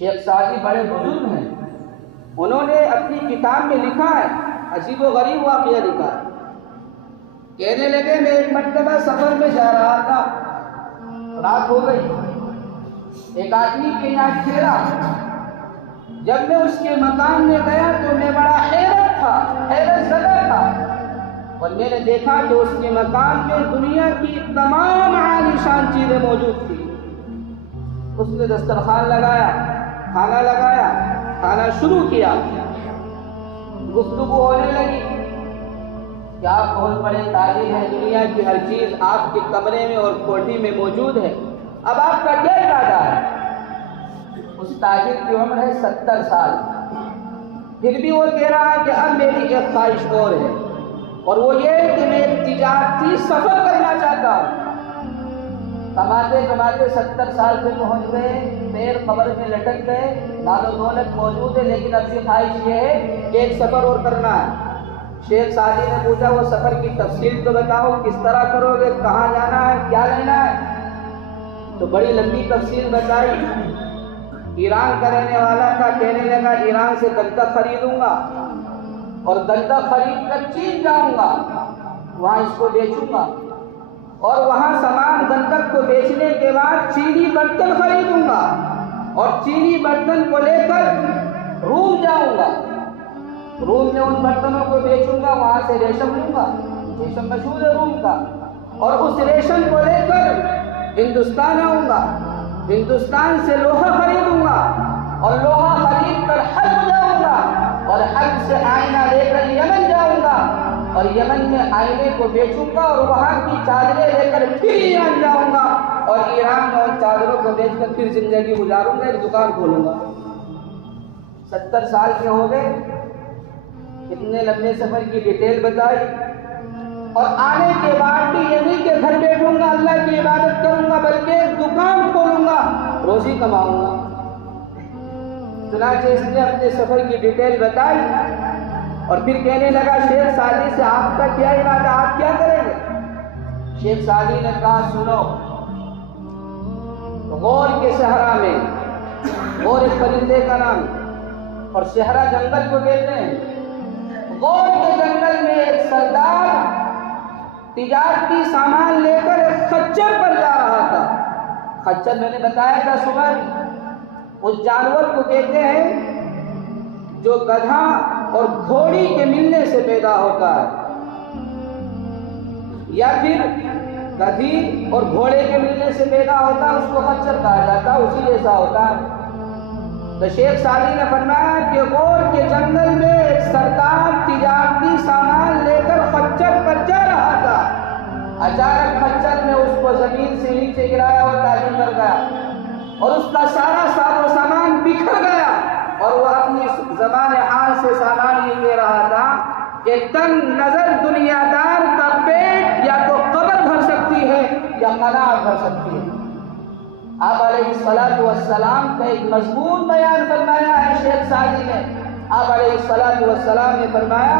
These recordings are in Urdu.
شیخ سعدی بڑے بزرگ ہیں، انہوں نے اپنی کتاب میں لکھا ہے، عجیب و غریب واقعہ لکھا ہے۔ کہنے لگے میں ایک مرتبہ سفر میں جا رہا تھا، رات ہو گئی، ایک آدمی کے یہاں ٹھہرا۔ جب میں اس کے مکان میں گیا تو میں بڑا حیرت زدہ تھا، اور میں نے دیکھا کہ اس کے مکان میں دنیا کی تمام عالی شان چیزیں موجود تھیں۔ اس نے دسترخوان لگایا، کھانا شروع کیا، گفتگو ہونے لگی کہ آپ بہت بڑے تاجر ہیں، دنیا کی ہر چیز آپ کے کمرے میں اور کوٹھی میں موجود ہے، اب آپ کا کیا ارادہ ہے؟ اس تاجر کی عمر ہے 70 سال، پھر بھی وہ کہہ رہا ہے کہ اب میری ایک خواہش اور ہے، اور وہ یہ ہے کہ میں ایک تجارتی سفر کرنا چاہتا ہوں۔ کماتے 70 سال پہ پہنچ گئے، پیر قبر میں لٹک گئے، مال و دولت موجود ہے، لیکن اب کی خواہش یہ ہے کہ ایک سفر اور کرنا ہے۔ شیخ سعدی نے پوچھا وہ سفر کی تفصیل تو بتاؤ، کس طرح کرو گے، کہاں جانا ہے، کیا لینا ہے؟ تو بڑی لمبی تفصیل بتائی۔ ایران کا رہنے والا تھا، کہنے لگا ایران سے گندم خریدوں گا، اور گندم خرید کر چین جاؤں گا، وہاں اس کو بیچوں گا، اور وہاں سامان گندم کو بیچنے کے بعد چینی برتن خریدوں گا، اور چینی برتن کو لے کر روم جاؤں گا، روم میں ان برتنوں کو بیچوں گا، وہاں سے ریشم لوں گا، ریشم مشہور ہے روم کا، اور اس ریشم کو لے کر ہندوستان آؤں گا، ہندوستان سے لوہا خریدوں گا، اور لوہا خرید کر حلب جاؤں گا، اور حلب سے آئینہ لے کر یمن جاؤں گا، اور یمن میں آئینے کو بیچوں گا، اور وہاں کی چادریں لے کر پھر ایران جاؤں گا، اور ایران میں ان چادروں کو بیچ کر پھر زندگی گزاروں گا، ایک دکان کھولوں گا۔ 70 سال کے ہو گئے، اتنے لمبے سفر کی ڈیٹیل بتائی، اور آنے کے بعد بھی یہ نہیں کہ گھر بیٹھوں گا اللہ کی عبادت کروں گا، بلکہ ایک دکان کھولوں گا، روزی کماؤں گا۔ چنانچہ اس نے اپنے سفر کی ڈیٹیل بتائی، اور پھر کہنے لگا شیخ سعدی سے آپ کا کیا ارادہ، آپ کیا کریں گے؟ شیخ سعدی نے کہا سنو، غور کے صحرا میں، غور ایک پرندے کا نام، اور صحرا جنگل کو کہتے ہیں، غور کے جنگل میں ایک سردار تجارتی سامان لے کر ایک خچر پر جا رہا تھا۔ خچر میں نے بتایا تھا صبح، اس جانور کو کہتے ہیں جو گدھا اور گھوڑی کے ملنے سے پیدا ہوتا ہے، یا پھر گدھی اور گھوڑے کے ملنے سے پیدا ہوتا ہے، اس کو خچر کہا جاتا ہے، اسی جیسا ہوتا ہے۔ تو شیخ سعدی نے فرمایا کہ غور کے جنگل میں ایک سردار تجارتی سامان لے کر خچر پر جا رہا تھا، اچانک خچر میں اس کو زمین سے نیچے گرایا اور تعلیم کر گیا، اور اس کا سارا ساز و سامان بکھر گیا، اور وہ اپنی زبان حال سے سامان یہ کہہ رہا تھا کہ تنگ نظر دنیا دار کا پیٹ یا تو قبر بھر سکتی ہے یا قناعت بھر سکتی ہے۔ آپ علیہ الصلوۃ والسلام کا ایک مضمون بیان فرمایا ہے شیخ سعدی نے۔ آپ علیہ الصلوۃ والسلام نے فرمایا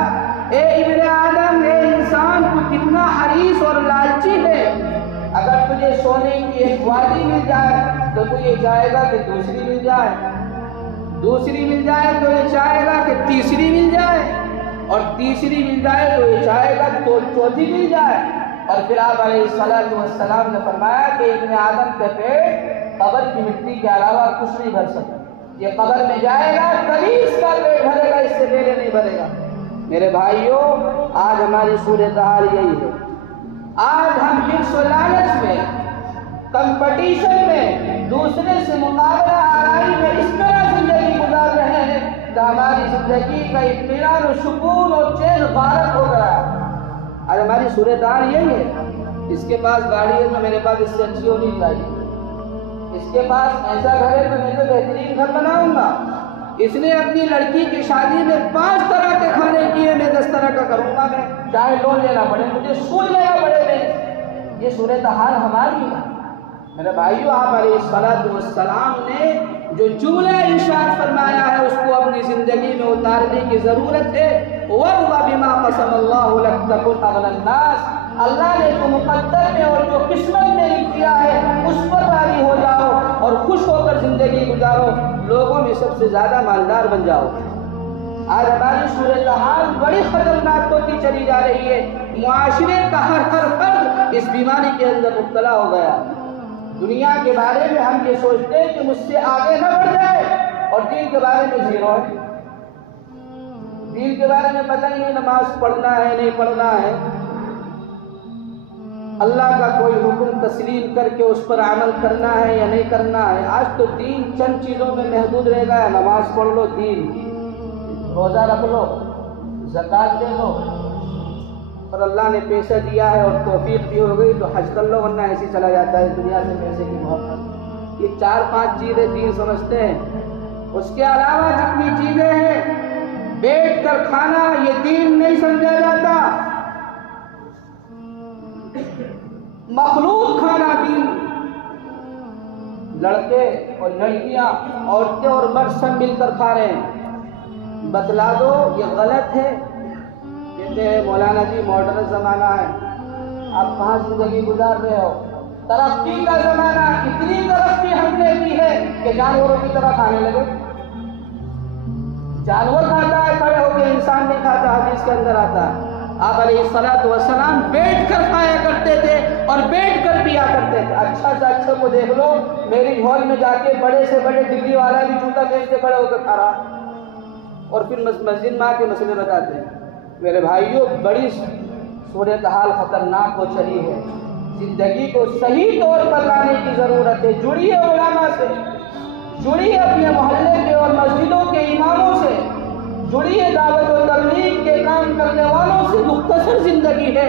اے ابن آدم، اے انسان، تو کتنا حریص اور لالچی ہے، اگر تجھے سونے کی ایک وادی مل جائے تو تو یہ چاہے گا کہ دوسری مل جائے، دوسری مل جائے تو یہ چاہے گا کہ تیسری مل جائے، اور تیسری مل جائے تو یہ چاہے گا تو چوتھی مل جائے۔ اور پھر آپ علیہ الصلوۃ والسلام نے فرمایا کہ ابن آدم کے پیٹ قبر کی مٹی کے علاوہ کچھ نہیں بھر سکتا، یہ قبر میں جائے گا کبھی اس کا پیٹ بھرے گا، اس سے پہلے نہیں بھرے گا۔ میرے بھائیوں، آج ہماری صورتحال یہی ہے، آج ہم حرص و لالچ میں، کمپٹیشن میں، دوسرے سے مقابلہ آرائی میں اس طرح زندگی گزار رہے ہیں کہ ہماری زندگی کا اطمینان و سکون اور چین غارت ہو گیا ہے۔ آج ہماری صورتحال یہی ہے، اس کے پاس گاڑی ہے تو میرے پاس اس سے اچھی ہونی چاہیے، اس کے پاس ایسا گھر ہے تو میں تو بہترین گھر بناؤں گا، اس نے اپنی لڑکی کی شادی میں 5 طرح کے کھانے کیے، میں 10 طرح کا کروں گا، میں چاہے لون لینا پڑے، مجھے سود لینا پڑے، میں یہ صورتحال ہماری ہے۔ میرے بھائیو، آپ علیہ الصلوۃ والسلام نے جو جملہ ارشاد فرمایا ہے اس کو اپنی زندگی میں اتارنے کی ضرورت ہے۔ وَرْضَ بِمَا قَسَمَ اللَّهُ لَكَ تَكُنْ أَغْنَى النَّاسِ، اللہ نے جو مقدر میں اور جو قسمت میں لکھ دیا ہے اس پر راضی ہو جاؤ اور خوش ہو کر زندگی گزارو۔ لوگوں میں سب سے زیادہ مالدار بن جاؤ۔ آج ہماری صورتحال بڑی خطرناک ہوتی چلی جا رہی ہے، معاشرے کا ہر فرد اس بیماری کے اندر مبتلا ہو گیا۔ دنیا کے بارے میں ہم یہ سوچتے ہیں کہ مجھ سے آگے نہ بڑھ جائے، اور دین کے بارے میں زیرو ہے۔ دین کے بارے میں پتہ ہی نہیں نماز پڑھنا ہے نہیں پڑھنا ہے، اللہ کا کوئی حکم تسلیم کر کے اس پر عمل کرنا ہے یا نہیں کرنا ہے۔ آج تو دین چند چیزوں میں محدود رہ گیا، نماز پڑھ لو دین، روزہ رکھ لو، زکوٰۃ دے لو، اور اللہ نے پیسہ دیا ہے اور توفیق بھی ہو گئی تو حج کر لو، ورنہ ایسے چلا جاتا ہے دنیا سے پیسے کی محبت۔ یہ 4-5 چیزیں دین سمجھتے ہیں۔ اس کے علاوہ جتنی چیزیں ہیں، بیٹھ کر کھانا یہ دین نہیں سمجھا جاتا، مخلوق کھانا دین۔ لڑکے اور لڑکیاں، عورتیں اور مرد سب مل کر کھا رہے ہیں، بتلا دو یہ غلط ہے۔ کہتے ہیں مولانا جی ماڈرن زمانہ ہے، آپ کہاں زندگی گزار رہے ہو؟ ترقی کا زمانہ، اتنی ترقی ہم نے کی ہے کہ جانوروں کی طرح کھانے لگے۔ جانور کھاتا ہے کھڑے ہو کے، انسان نہیں کھاتا، حدیث کے اندر آتا ہے۔ آپ علیہ الصلوۃ والسلام بیٹھ کر کھایا کرتے تھے اور بیٹھ کر پیا کرتے تھے۔ اچھا سے اچھا کو دیکھ لو، میری ہال میں جا کے بڑے سے بڑے ڈگری والا بھی جوتا پہن کے کھڑے ہو کر کھا رہا، اور پھر مسجد میں آ کے مسئلے بتاتے ہیں۔ میرے بھائیوں، بڑی صورتحال خطرناک ہو چلی ہے، زندگی کو صحیح طور پر لانے کی ضرورت ہے۔ جڑیے علماء سے، جڑیے اپنے محلے کے اور مسجدوں کے اماموں سے، جڑیے دعوت و تبلیغ کے کام کرنے والوں سے۔ مختصر زندگی ہے،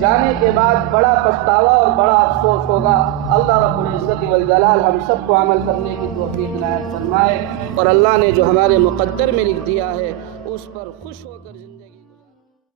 جانے کے بعد بڑا پچھتاوا اور بڑا افسوس ہوگا۔ اللہ رب العزت والجلال ہم سب کو عمل کرنے کی توفیق عنایت فرمائے، اور اللہ نے جو ہمارے مقدر میں لکھ دیا ہے اس پر خوش ہو کر زندگی